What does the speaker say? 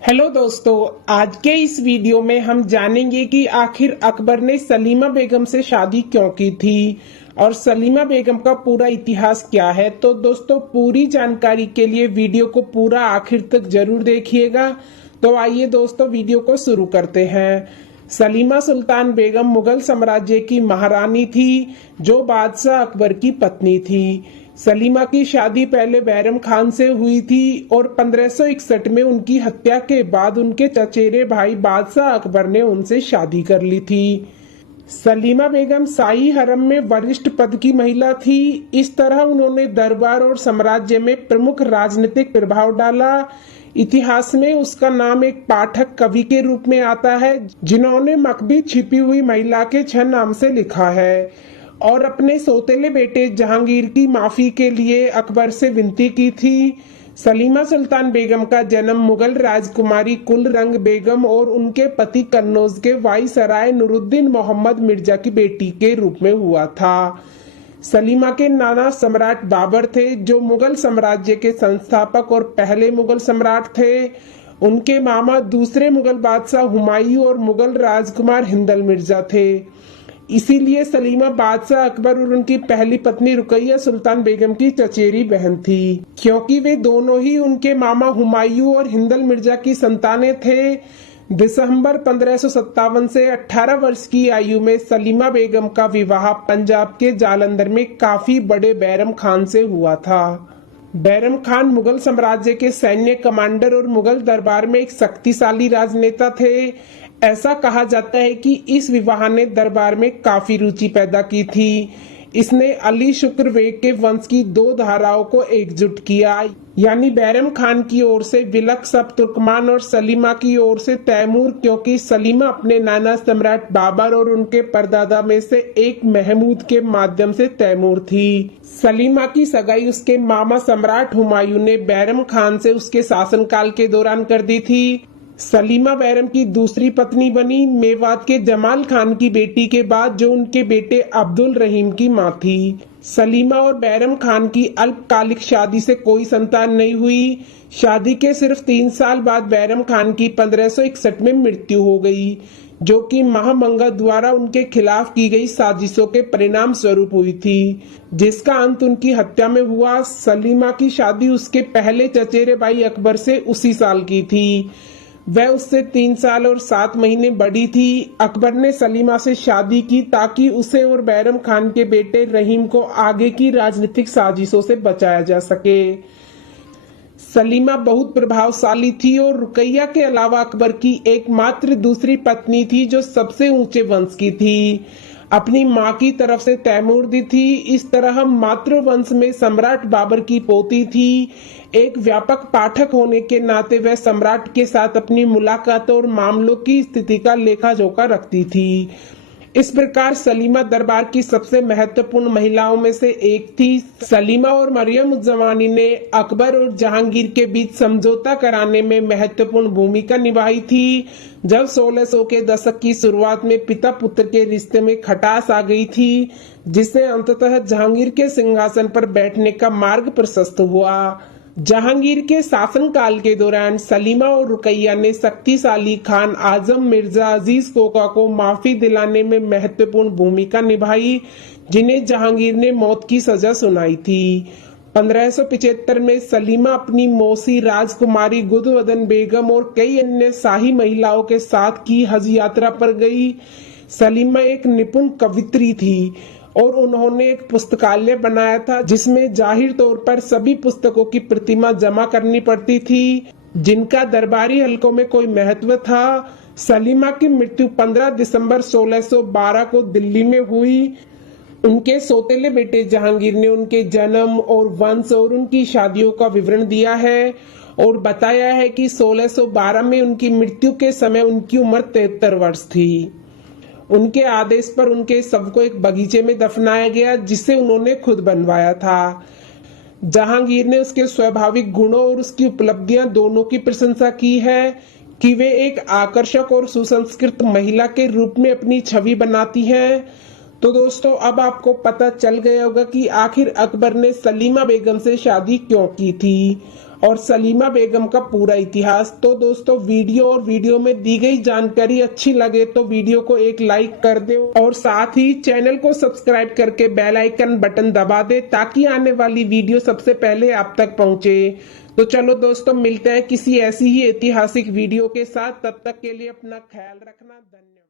Hello दोस्तों, आज के इस वीडियो में हम जानेंगे कि आखिर अकबर ने सलीमा बेगम से शादी क्यों की थी और सलीमा बेगम का पूरा इतिहास क्या है। तो दोस्तों, पूरी जानकारी के लिए वीडियो को पूरा आखिर तक जरूर देखिएगा। तो आइए दोस्तों, वीडियो को शुरू करते हैं। सलीमा सुल्तान बेगम मुगल साम्राज्य की महारानी थी जो बादशाह अकबर की पत्नी थी। सलीमा की शादी पहले बैरम खान से हुई थी और 1561 में उनकी हत्या के बाद उनके चचेरे भाई बादशाह अकबर ने उनसे शादी कर ली थी। सलीमा बेगम शाही हरम में वरिष्ठ पद की महिला थी। इस तरह उन्होंने दरबार और साम्राज्य में प्रमुख राजनीतिक प्रभाव डाला। इतिहास में उसका नाम एक पाठक कवि के रूप में आता है जिन्होंने मकबी छिपी हुई महिला के 6 नाम से लिखा है और अपने सौतेले बेटे जहांगीर की माफी के लिए अकबर से विनती की थी। सलीमा सुल्तान बेगम का जन्म मुगल राजकुमारी कुल रंग बेगम और उनके पति कन्नौज के वाइसराय नूरुद्दीन मोहम्मद मिर्जा की बेटी के रूप में हुआ था। सलीमा के नाना सम्राट बाबर थे जो मुगल साम्राज्य के संस्थापक और पहले मुगल सम्राट थे। उनके मामा दूसरे मुगल बादशाह हुमायूं और मुगल राजकुमार हिंदल मिर्जा थे। इसीलिए सलीमा बादशाह अकबर और उनकी पहली पत्नी रुकैया सुल्तान बेगम की चचेरी बहन थी, क्योंकि वे दोनों ही उनके मामा हुमायूं और हिंदल मिर्जा की संतानें थे। दिसंबर 1557 से 18 वर्ष की आयु में सलीमा बेगम का विवाह पंजाब के जालंधर में काफी बड़े बैरम खान से हुआ था। बैरम खान मुगल साम्राज्य के सैन्य कमांडर और मुगल दरबार में एक शक्तिशाली राजनेता थे। ऐसा कहा जाता है कि इस विवाह ने दरबार में काफी रुचि पैदा की थी। इसने अली शुक्र बेग के वंश की 2 धाराओं को एकजुट किया, यानी बैरम खान की ओर से विलक सब तुर्कमान और सलीमा की ओर से तैमूर, क्योंकि सलीमा अपने नाना सम्राट बाबर और उनके परदादा में से एक महमूद के माध्यम से तैमूर थी। सलीमा की सगाई उसके मामा सम्राट हुमायूं ने बैरम खान से उसके शासनकाल के दौरान कर दी थी। सलीमा बैरम की दूसरी पत्नी बनी मेवात के जमाल खान की बेटी के बाद, जो उनके बेटे अब्दुल रहीम की मां थी। सलीमा और बैरम खान की अल्पकालिक शादी से कोई संतान नहीं हुई। शादी के सिर्फ 3 साल बाद बैरम खान की 1561 में मृत्यु हो गई, जो कि महामंगा द्वारा उनके खिलाफ की गई साजिशों के परिणाम स्वरूप हुई थी, जिसका अंत उनकी हत्या में हुआ। सलीमा की शादी उसके पहले चचेरे भाई अकबर से उसी साल की थी। वह उससे 3 साल और 7 महीने बड़ी थी। अकबर ने सलीमा से शादी की ताकि उसे और बैरम खान के बेटे रहीम को आगे की राजनीतिक साजिशों से बचाया जा सके। सलीमा बहुत प्रभावशाली थी और रुकैया के अलावा अकबर की एकमात्र दूसरी पत्नी थी जो सबसे ऊंचे वंश की थी। अपनी मां की तरफ से तैमूरदी थी। इस तरह मातृवंश में सम्राट बाबर की पोती थी। एक व्यापक पाठक होने के नाते वह सम्राट के साथ अपनी मुलाकातों और मामलों की स्थिति का लेखा जोखा रखती थी। इस प्रकार सलीमा दरबार की सबसे महत्वपूर्ण महिलाओं में से एक थी। सलीमा और मरियम उज़ ज़मानी ने अकबर और जहांगीर के बीच समझौता कराने में महत्वपूर्ण भूमिका निभाई थी। जब 1600 के दशक की शुरुआत में पिता पुत्र के रिश्ते में खटास आ गई थी, जिससे अंततः जहांगीर के सिंहासन पर बैठने का मार्ग प्रशस्त हुआ। जहांगीर के शासनकाल के दौरान सलीमा और रुकैया ने शक्तिशाली खान आजम मिर्जा अजीज कोका को माफी दिलाने में महत्वपूर्ण भूमिका निभाई, जिन्हें जहांगीर ने मौत की सजा सुनाई थी। 1575 में सलीमा अपनी मौसी राजकुमारी गुदवदन बेगम और कई अन्य शाही महिलाओं के साथ की हज यात्रा पर गई। सलीमा एक निपुण कवित्री थी और उन्होंने एक पुस्तकालय बनाया था जिसमें जाहिर तौर पर सभी पुस्तकों की प्रतिमा जमा करनी पड़ती थी जिनका दरबारी हलकों में कोई महत्व था। सलीमा की मृत्यु 15 दिसंबर 1612 को दिल्ली में हुई। उनके सौतेले बेटे जहांगीर ने उनके जन्म और वंश और उनकी शादियों का विवरण दिया है और बताया है कि 1612 में उनकी मृत्यु के समय उनकी उम्र 73 वर्ष थी। उनके आदेश पर उनके शव को एक बगीचे में दफनाया गया जिसे उन्होंने खुद बनवाया था। जहांगीर ने उसके स्वाभाविक गुणों और उसकी उपलब्धियां दोनों की प्रशंसा की है कि वे एक आकर्षक और सुसंस्कृत महिला के रूप में अपनी छवि बनाती हैं। तो दोस्तों, अब आपको पता चल गया होगा कि आखिर अकबर ने सलीमा बेगम से शादी क्यों की थी और सलीमा बेगम का पूरा इतिहास। तो दोस्तों वीडियो में दी गई जानकारी अच्छी लगे तो वीडियो को एक लाइक कर दे और साथ ही चैनल को सब्सक्राइब करके बेल आइकन बटन दबा दे ताकि आने वाली वीडियो सबसे पहले आप तक पहुंचे। तो चलो दोस्तों मिलते हैं किसी ऐसी ही ऐतिहासिक वीडियो के साथ, तब तक के लिए अपना ख्याल रखना। धन्यवाद।